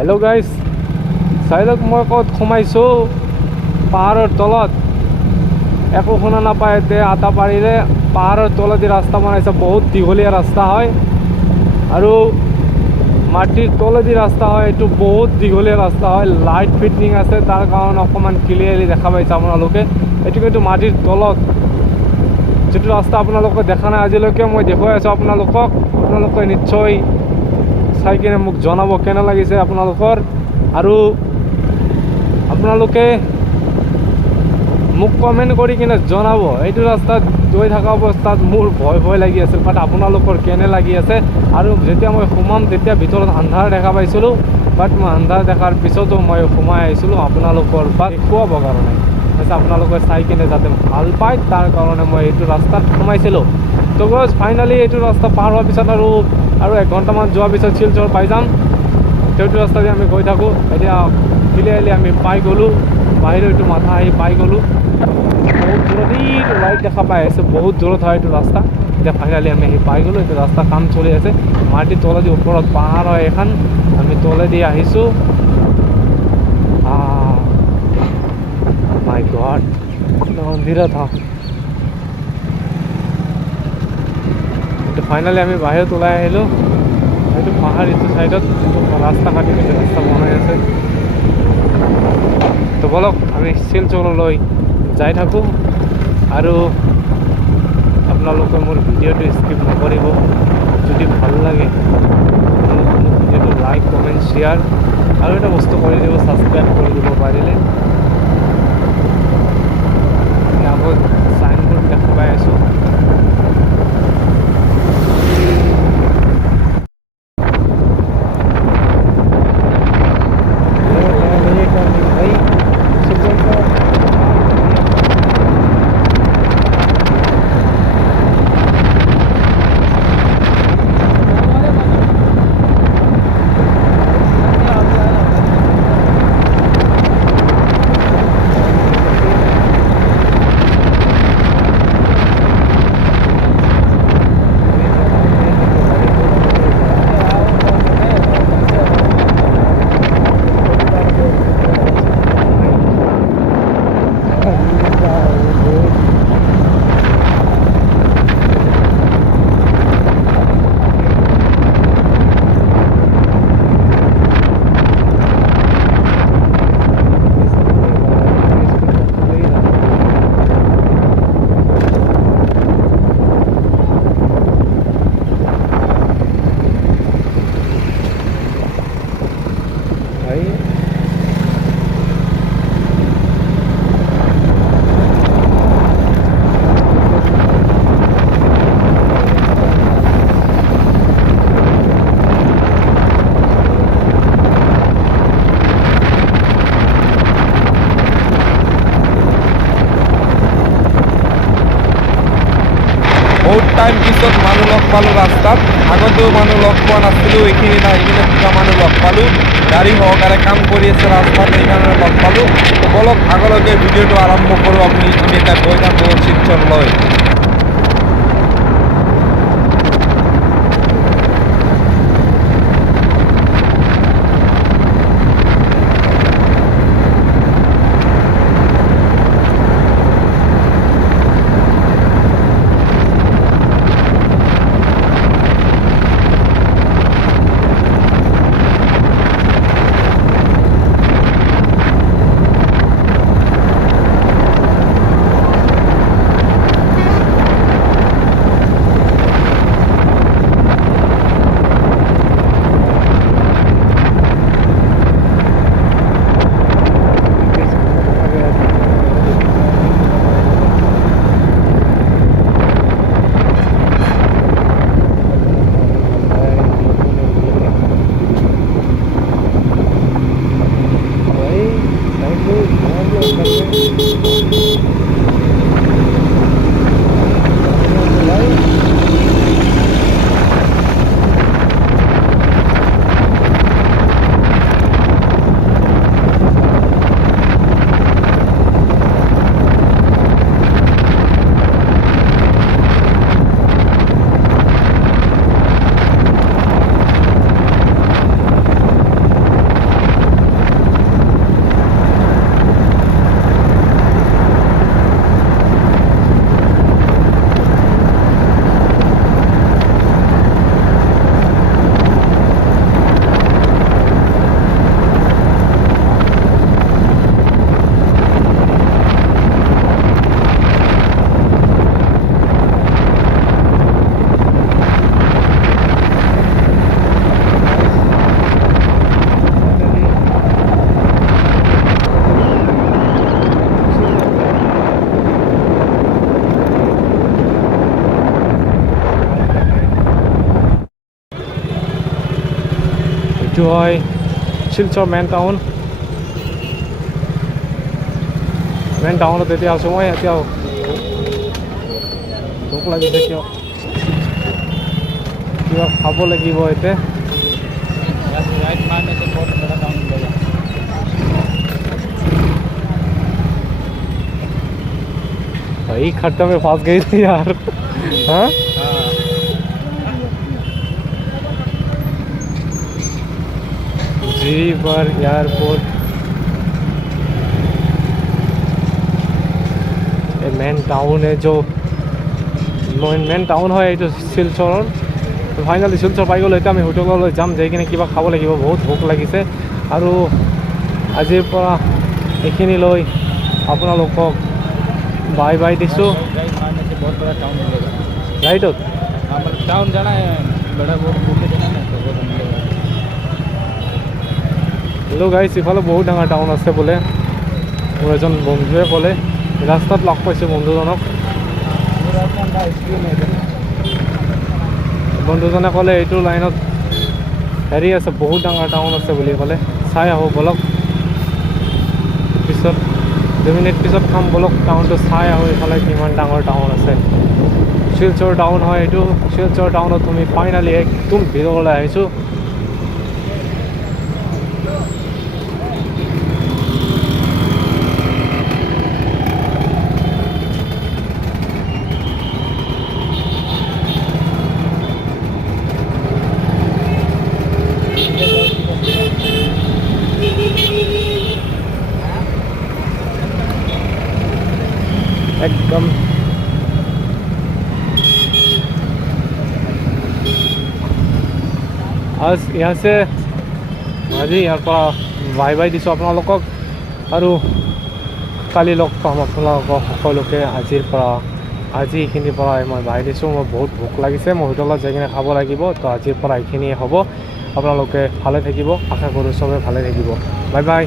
Hello' guys, চাই লওক মই ক'ত সোমাইছোঁ। পাহাৰৰ তলত একো শুনা নাপায়। এতিয়া আটা পাৰিলে পাহাৰৰ তলেদি ৰাস্তা বনাইছে, বহুত দীঘলীয়া ৰাস্তা হয় আৰু মাটিৰ তলেদি ৰাস্তা হয়। এইটো বহুত দীঘলীয়া ৰাস্তা হয়, লাইট ফিটিং আছে, তাৰ কাৰণে অকণমান ক্লিয়াৰলি দেখা পাইছে আপোনালোকে। এইটো কিন্তু মাটিৰ তলত যিটো ৰাস্তা আপোনালোকে দেখা নাই আজিলৈকে, মই দেখুৱাই আছোঁ আপোনালোকক। আপোনালোকে নিশ্চয় চাই কিনে মোক জনাব কেনে লাগিছে আপোনালোকৰ, আৰু আপোনালোকে মোক কমেণ্ট কৰি কিনে জনাব। এইটো ৰাস্তাত গৈ থকা অৱস্থাত মোৰ ভয় লাগি আছিল, বাট আপোনালোকৰ কেনে লাগি আছে। আৰু যেতিয়া মই সোমাম তেতিয়া ভিতৰত আন্ধাৰ দেখা পাইছিলোঁ, বাট মই আন্ধাৰ দেখাৰ পিছতো মই সোমাই আহিছিলোঁ আপোনালোকৰ বা দেখুৱাবৰ কাৰণে। আপোনালোকে চাই কিনে যাতে ভাল পায় তাৰ কাৰণে মই এইটো ৰাস্তাত সোমাইছিলোঁ। তো গছ ফাইনেলি এইটো ৰাস্তা পাৰ হোৱাৰ পিছত আৰু 1 ঘণ্টামান যোৱাৰ পিছত শিলচৰ পাই যাম। সেইটো ৰাস্তাতে আমি গৈ থাকোঁ। এতিয়া ক্লিয়াৰলি আমি পাই গ'লোঁ, বাহিৰৰ এইটো মাথা আহি পাই গ'লোঁ। বহুত দূৰত এইটো লাইট দেখা পাই আছে, বহুত দূৰত হয় এইটো ৰাস্তা। এতিয়া ফাইনেলি আমি আহি পাই গ'লোঁ। এইটো ৰাস্তা কাম চলি আছে, মাটিৰ তলেদি ওপৰত পাহাৰ হয় এখন, আমি তলেদি আহিছোঁ। মাই গড, মন্দিৰত এইটো ফাইনেলি আমি বাহিৰত ওলাই আহিলোঁ। এইটো পাহাৰ ইটো চাইডত ৰাস্তা কাটি গৈছে, ৰাস্তা বনাই আছে। তো বলক আমি শিলচৰলৈ যাই থাকোঁ, আৰু আপোনালোকে মোৰ ভিডিঅ'টো স্কিপ নকৰিব। যদি ভাল লাগে আপোনালোকে মোৰ ভিডিঅ'টো লাইক, কমেণ্ট, শ্বেয়াৰ আৰু এটা বস্তু কৰি দিব, ছাবস্ক্ৰাইব কৰি দিব পাৰিলে। আগত চাইনবোৰ্ড দেখা পাই আছোঁ। বহুত টাইম পিছত মানুহ লগ পালোঁ ৰাস্তাত। আগতেও মানুহ লগ পোৱা নাছিলোঁ, এইখিনিত আহি কিনে দুটা মানুহ লগ পালোঁ। গাড়ী সহকাৰে কাম কৰি আছে ৰাস্তাত, সেইকাৰণে লগ পালোঁ। বলক আগলৈকে ভিডিঅ'টো আৰম্ভ কৰোঁ। আমি এতিয়া গৈ থাকোঁ শিলচৰলৈ। এইটো হয় শিলচৰ মেইন টাউনত এতিয়া আছোঁ মই। এতিয়া ভোক লাগিছে কিয় কিবা খাব লাগিব এতিয়া। राइट मारने से बहुत बड़ा टाउन मिलेगा। भाई खड्डा में फंस गई थी यार। हाँ जी पर एयरपोर्ट मेन टाउन है जो मेन टाउन है ये শিলচৰৰ। তো ফাইনালি শিলচৰ পাই গ'লোঁ। এতিয়া আমি হোটেললৈ যাম, যাই কিনে কিবা খাব লাগিব, বহুত ভোক লাগিছে। আৰু আজিৰ পৰা এইখিনি লৈ আপোনালোকক বাই বাই দিছোঁ। राइट मारने से बहुत बड़ा टाउन मिलेगा। ৰাইটত हाँ मतलब टाउन जाना है, बड़ा वो घूमने जाना है तो वो तो मिलेगा। হেল্ল' গাইছ, ইফালে বহুত ডাঙৰ টাউন আছে বোলে। মোৰ এজন বন্ধুৱে ক'লে, ৰাস্তাত লগ পাইছোঁ বন্ধুজনক। বন্ধুজনে ক'লে এইটো লাইনত হেৰি আছে, বহুত ডাঙৰ টাউন আছে বুলি ক'লে। চাই আহোঁ বলক, পিছত 2 মিনিট পিছত খাম বলক। টাউনটো চাই আহোঁ এইফালে কিমান ডাঙৰ টাউন আছে। শিলচৰ টাউন হয় এইটো। শিলচৰ টাউনত তুমি ফাইনালি একদম ভিতৰলৈ আহিছোঁ। एकदम आज यहाँ से আজি ইয়াৰ পৰা বাই বাই দিছোঁ আপোনালোকক। আৰু কালি লগ পাম আপোনালোকক সকলোকে। আজি এইখিনিৰ পৰাই মই বাই দিছোঁ। মোৰ বহুত ভোক লাগিছে, মই হোটেলত যাই কিনে খাব লাগিব। তো আজিৰ পৰা এইখিনিয়ে হ'ব। আপোনালোকে ভালে থাকিব, আশা কৰোঁ চবে ভালে থাকিব। Bye bye.